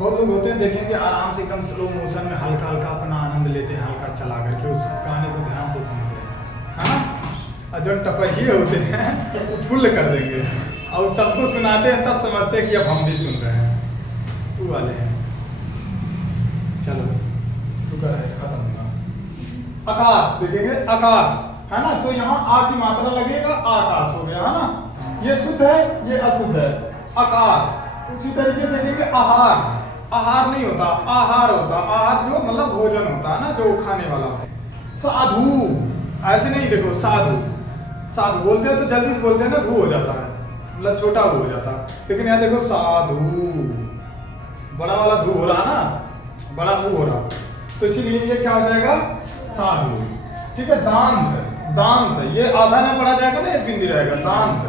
बहुत लोग होते हैं देखेंगे आराम से एकदम स्लो मोशन में हल्का हल्का अपना आनंद लेते हैं, हल्का चला करके उस गाने को ध्यान से सुनते हैं, है ना। और जो टपहिए होते हैं वो फुल कर देंगे और सबको सुनाते हैं, तब समझते हैं कि अब हम भी सुन रहे हैं, वो वाले हैं। चलो शुक्र है खत्म हुआ। आकाश देखेंगे, आकाश है ना, तो यहाँ आ की मात्रा लगेगा, आकाश हो गया, है ना। ये शुद्ध है, ये अशुद्ध है, आकाश। उसी तरीके देखेंगे आहार, आहार नहीं होता, आहार होता, आहार जो मतलब भोजन होता है ना, जो खाने वाला। साधु ऐसे नहीं, देखो साधु, साधु बोलते हैं तो जल्दी से बोलते हैं ना, धू हो जाता है, मतलब छोटा हो जाता है, लेकिन यहाँ देखो साधु, बड़ा वाला धू हो रहा ना, बड़ा धू हो रहा, तो इसीलिए ये क्या हो जाएगा, साधु। ठीक है। दांत, दांत ये आधा ना पढ़ा जाएगा ना, एक बिंदी रहेगा दांत,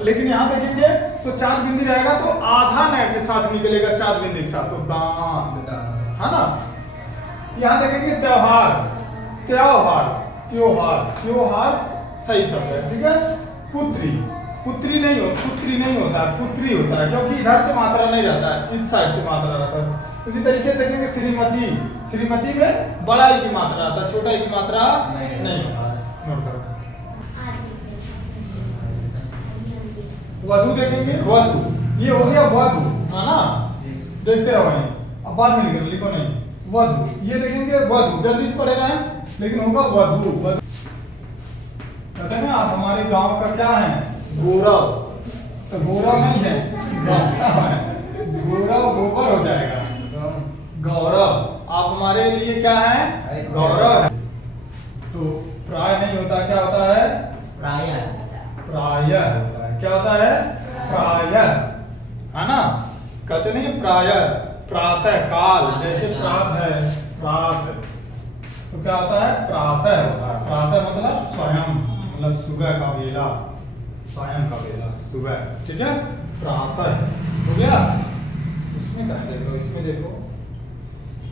लेकिन यहाँ देखेंगे तो 4 बिंदी रहेगा, तो आधा न के साथ निकलेगा, 4 बिंदी के साथ, तो दांत, है ना। यहाँ देखेंगे त्योहार, त्योहार, त्योहार, त्योहार सही शब्द है, ठीक है। पुत्री, पुत्री नहीं हो, पुत्री नहीं होता है, पुत्री होता है, क्योंकि इधर से मात्रा नहीं रहता है, इस साइड से मात्रा रहता है। इसी तरीके से देखेंगे श्रीमती, श्रीमती में बड़ा ही की मात्रा आता है, छोटा ही की मात्रा नहीं होता है, नोट करो। वधु देखेंगे, वधु, ये हो गया वधु, है ना, देखते रहो वहीं, अब बाद में लिखो नहीं, वधु, ये देखेंगे वधु, जल्दी से पढ़े रहे, लेकिन होगा वधु, वधु। कहते हैं ना आप हमारे गांव का क्या है, गौरव, तो गौरव नहीं है, गौरव गोबर हो जाएगा, गौरव। आप हमारे लिए क्या है, गौरव है। तो प्राय नहीं होता, क्या होता है, प्रायः, प्रायः होता है, क्या होता है, प्रायः, है ना। कहते नहीं प्रायः, प्रातः काल, जैसे प्रात है, प्रात, तो क्या होता है, प्रातः होता है, प्रातः मतलब स्वयं, मतलब सुबह का बेला, स्वयं का बेला, सुबह, ठीक है। प्रातः हो गया। इसमें कहा देख लो, इसमें देखो,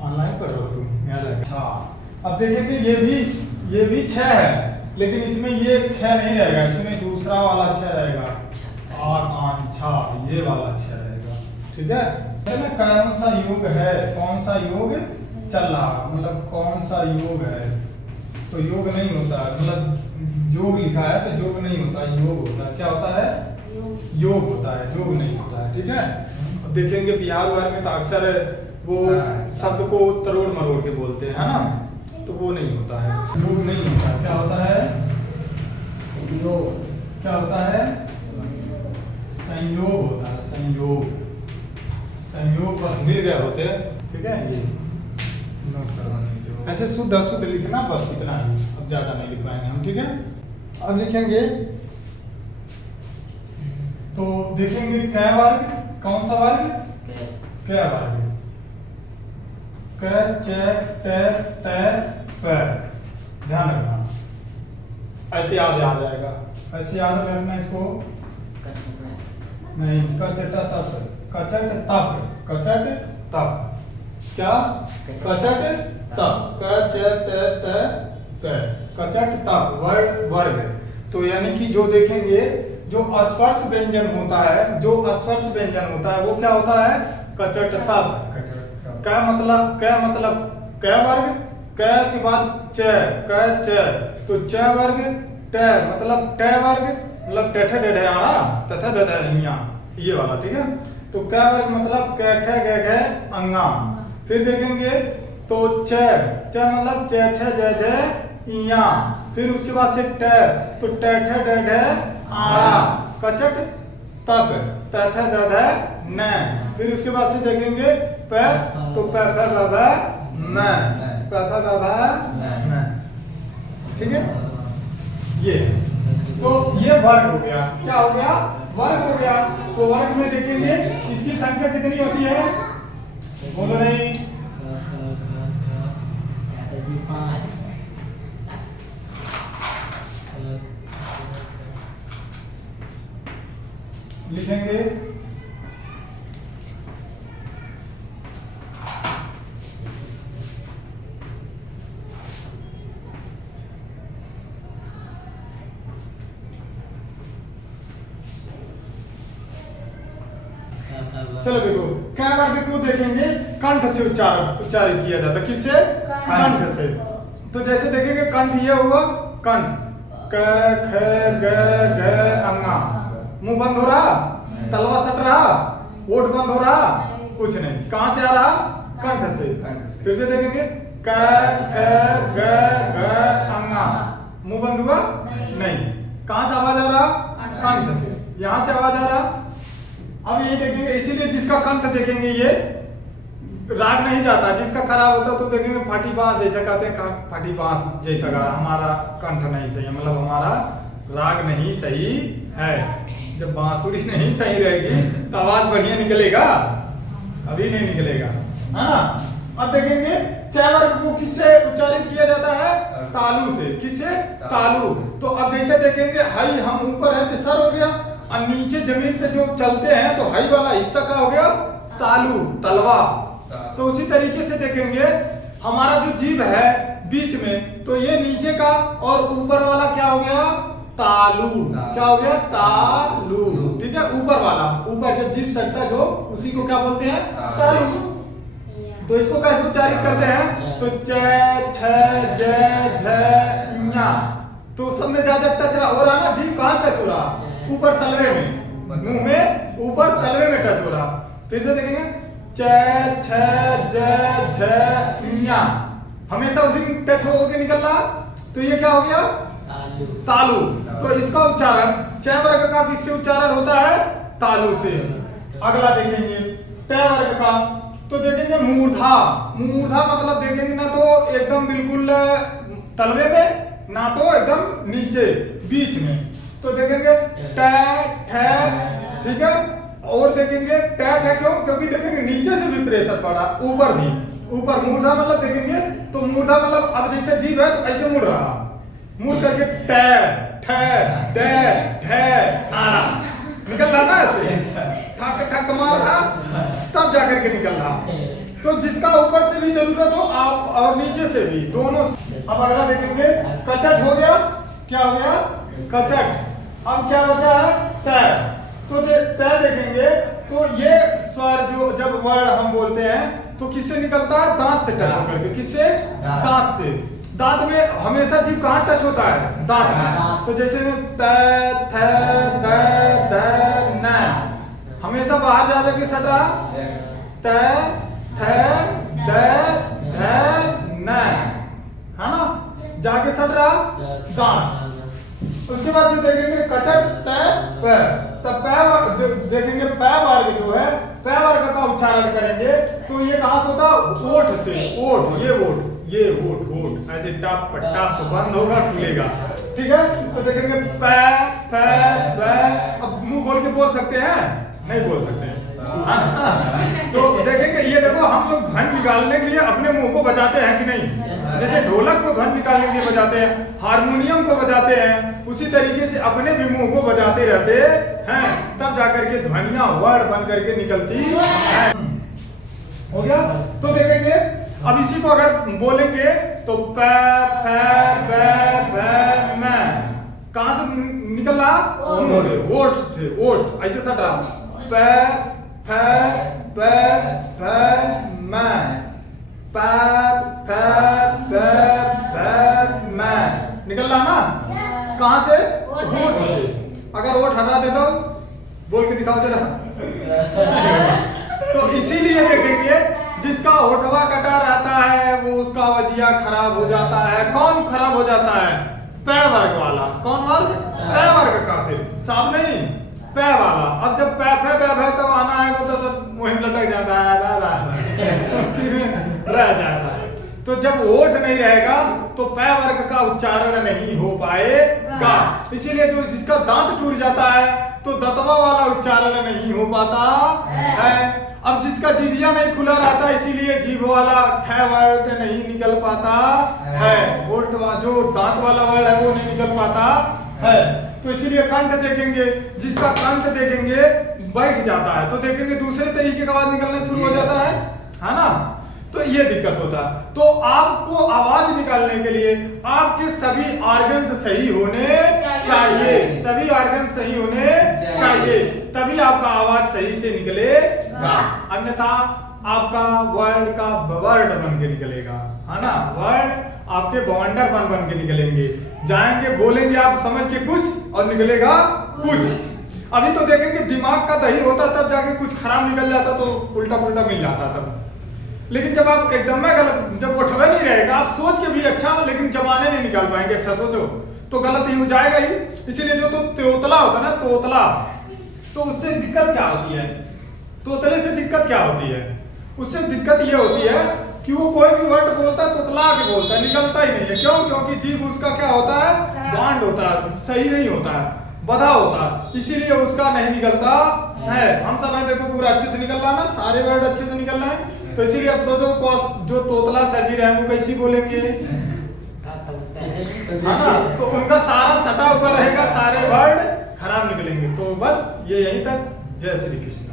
ऑनलाइन पढ़ रहे हो तुम, याद है। अच्छा, अब देखेंगे ये भी 6 है, लेकिन इसमें ये 6 नहीं रहेगा, इसमें दूसरा वाला 6 रहेगा, आकांक्षा, ये वाला 6 रहेगा, ठीक है। कौन सा योग है, कौन सा योग चल रहा, मतलब कौन सा योग है, तो योग नहीं होता है, मतलब योग लिखा है तो योग नहीं होता, योग होता है, क्या होता है, योग होता है, योग नहीं होता है, ठीक है। अब देखेंगे बिहार वार में तो अक्सर वो शब्द को तरोड़ मरोड़ के बोलते हैं, है ना, तो वो नहीं होता है, योग नहीं होता है, क्या होता है, योग, क्या होता है, संयोग होता है, संयोग, संयोग बस मिल गए होते हैं, ठीक है। ये नोट करवाने, ऐसे शुद्ध अशुद्ध लिखना, बस इतना ही, अब ज्यादा नहीं लिखवाएंगे हम, ठीक है। अब लिखेंगे तो देखेंगे कै वर्ग, कौन सा वर्ग, कै वर्ग, क चैक टे तै पै, ध्यान रखना, ऐसे याद आ जाएगा, ऐसे याद रखना इसको, नहीं कचट तप, कचट तप, कचट तप, क्या, कचट तप, कचट तप, कचट तप, वर्ग। तो यानी कि जो देखेंगे जो स्पर्श व्यंजन होता है, जो स्पर्श व्यंजन होता है वो क्या होता है, कचट तप। क्या मतलब, क्या मतलब, कै वर्ग, कै के बाद च, कै च, तो च वर्ग, ट मतलब ट वर्ग, मतलब टेठे डेढ़े आड़ा तथा दधे हिया, ये वाला, ठीक है। तो कै वर्ग मतलब कै खे गे गे अंगा। फिर देखेंगे तो च, च मतलब च छ ज ज इया, फिर उसके बाद से ट, तो टेठे डेढ़े आड़ा, कचट तप, तथा दधे न। फिर उसके बाद से देखेंगे प, तो प फ ब भ न, प फ ब भ न, ठीक है। ये तो ये वर्ग हो गया, क्या हो गया, वर्ग हो गया। तो वर्ग में देखेंगे इसकी संख्या कितनी होती है, बोलो नहीं, लिखेंगे चलो देखो, क क वर्ग को देखेंगे कंठ से उच्चारित किया जाता है। किससे? कंठ से। तो जैसे देखेंगे कंठ ये हुआ कंठ, क ख ग घ अंगा, मुंह बंद हो रहा, तलवा सट रहा, ओठ बंद हो रहा, कुछ नहीं। कहां से आ रहा? कंठ से। फिर से देखेंगे क ख ग घ अंगा, मुंह बंद हुआ नहीं। कहां से आवाज आ रहा? कंठ से। यहां से आवाज आ रहा। अब ये देखेंगे, इसीलिए जिसका कंठ देखेंगे ये राग नहीं जाता, जिसका खराब होता तो देखेंगे फटी बांस जैसा कहते हैं, फटी बांस जैसा गा रहा। हमारा कंठ नहीं सही है, मतलब हमारा राग नहीं सही है। जब बांसुरी नहीं सही रहेगी तो आवाज बढ़िया निकलेगा? अभी नहीं निकलेगा, है ना। अब देखेंगे च वर्ग को किससे उच्चारित किया जाता है? तालु से। किससे? तालु। तो अब जैसे देखेंगे हई, हम ऊपर है तो सर हो गया, और नीचे जमीन पे जो चलते हैं तो हई वाला हिस्सा क्या हो गया? तालु, तलवा। तो उसी तरीके से देखेंगे हमारा जो जीभ है बीच में, तो ये नीचे का और ऊपर वाला क्या हो गया? तालु। क्या हो गया? तालु। ठीक है, ऊपर वाला, ऊपर जब जीभ सटता जो, उसी को क्या बोलते हैं? तालु। तो इसको कैसे उच्चारित करते हैं? तो च छ ज झ ञ। तो सब में ज्यादा टच हो रहा ना, जीभ कहां टच हो रहा? ऊपर तलवे में, मुंह में ऊपर तलवे में टच हो रहा। तो इसे देखेंगे च छ ज झ ञ, हमेशा उसी में टच होके निकल रहा। तो ये क्या हो गया? तालु। तो इसका उच्चारण च वर्ग का किससे उच्चारण होता है? तालु से। अगला देखेंगे ट वर्ग का, तो देखेंगे मूर्धा। मूर्धा मतलब देखेंगे ना तो एकदम बिल्कुल तलवे में, ना तो एकदम नीचे बीच में। तो देखेंगे ट ठ, ठीक है। और देखेंगे ट ठ क्यों? क्योंकि देखेंगे नीचे से भी प्रेशर पड़ा, ऊपर भी। ऊपर मूर्धा मतलब देखेंगे तो मूर्धा मतलब अब जैसे जीभ है तो ऐसे मुड़ रहा, मुड़ करके ट ठ ड ढ आड़ा निकल रहा ना, ऐसे ठक ठक मार रहा, तब जाकर के निकल रहा। तो जिसका ऊपर से भी जरूरत हो आप और नीचे से भी, दोनों। अब अगला देखेंगे कचट हो गया। क्या हो गया? कचट। अब क्या बचा है? त। तो त देखेंगे तो ये स्वर जो जब वर्ड हम बोलते हैं तो किससे निकलता है? दांत से टच होकर के। किससे? दांत से। दांत में हमेशा जीभ कहाँ टच होता है? दांत में। तो जैसे त थ द द न, हमेशा बाहर जा जाके सट रहा, त थ द ध न, है ना, जाके सट रहा दांत। उसके बाद से देखेंगे कचट त प। तब प देखेंगे प वर्ग जो है, प वर्ग का उच्चारण करेंगे तो ये कहां से होता? ओठ से। ओठ, ये ओठ, ये ओठ, ओठ ऐसे टप टप बंद होगा, खुलेगा। ठीक है। तो देखेंगे प फ ब। अब मुंह खोल के बोल सकते हैं? नहीं बोल सकते हैं। तो देखेंगे ये देखो, हम लोग ध्वनि निकालने के लिए अपने मुंह को बजाते हैं कि नहीं? जैसे ढोलक को ध्वनि निकालने के लिए बजाते हैं, हारमोनियम को बजाते हैं, उसी तरीके से अपने भी मुंह को बजाते रहते हैं, तब जाकर के ध्वनियां वर्ड बन करके निकलती हैं। हो गया। तो देखेंगे अब इसी को अगर बोलेंगे तो प फ ब भ म, कहां से निकल रहा? मुंह से, ओठ से। ओठ ऐसे सट रहा, प फ ब भ म, प फ ब भ म, निकल रहा ना। कहां से? होठ से। अगर ओठ हटा दे तो बोल के दिखाओ जरा। तो इसीलिए देखेंगे जिसका होठवा कटा रहता है वो उसका वजिया खराब हो जाता है। कौन खराब हो जाता है? प वर्ग वाला। कौन वर्ग? प वर्ग का। सिर्फ साफ नहीं, प वाला। अब जब प फ ब भ तो आना है वो तो मुहिम लटक जाता है, रह जाता है। तो जब ओठ नहीं रहेगा तो प वर्ग का उच्चारण नहीं हो पाएगा। इसीलिए जो जिसका दांत टूट जाता है तो दतवा वाला उच्चारण नहीं हो पाता है। अब जिसका जीभिया नहीं खुला रहता इसीलिए जीभ वाला ठ वर्ड नहीं निकल पाता है, ओठ जो दांत वाला वर्ड है वो नहीं निकल पाता है। तो इसीलिए कंठ देखेंगे, जिसका कंठ देखेंगे बैठ जाता है तो देखेंगे दूसरे तरीके का आवाज निकलने शुरू हो जाता है ना। तो ये दिक्कत होता है। तो आपको आवाज निकालने के लिए आपके सभी ऑर्गन्स सही होने चाहिए, सभी ऑर्गन्स सही होने चाहिए, तभी आपका आवाज सही से निकले अन्यथा आपका वर्ड का वर्ड बन के निकलेगा, है ना। वर्ड आपके बवंडर बन के निकलेंगे, जाएंगे बोलेंगे आप समझ के कुछ और निकलेगा कुछ। अभी तो देखेंगे दिमाग का दही होता तब जाके कुछ खराब निकल जाता, तो उल्टा पुल्टा मिल जाता तब। लेकिन जब आप एकदम में गलत, जब उठवे नहीं रहेगा, आप सोच के भी अच्छा लेकिन जमाने नहीं निकाल पाएंगे अच्छा सोचो तो गलत ही हो जाएगा ही। इसीलिए जो तो तोतला होता है ना, तोतला, तो उससे दिक्कत क्या होती है, तोतले से दिक्कत क्या होती है, उससे दिक्कत ये होती है कि वो कोई भी वर्ड बोलता है तोतला के बोलता है, निकलता ही नहीं है। क्यों? क्योंकि जीभ उसका क्या होता है, बांड होता है, सही नहीं होता है, बधा होता है, इसीलिए उसका नहीं निकलता है। हम सब है देखो पूरा अच्छे से निकल रहा है ना, सारे वर्ड अच्छे से निकल रहे हैं। तो इसीलिए अब सोचो जो तोतला सरजी रहे वो कैसी बोलेंगे, है ना। तो उनका सारा सटा हुआ रहेगा, सारे वर्ड खराब निकलेंगे। तो बस ये यहीं तक। जय श्री कृष्ण।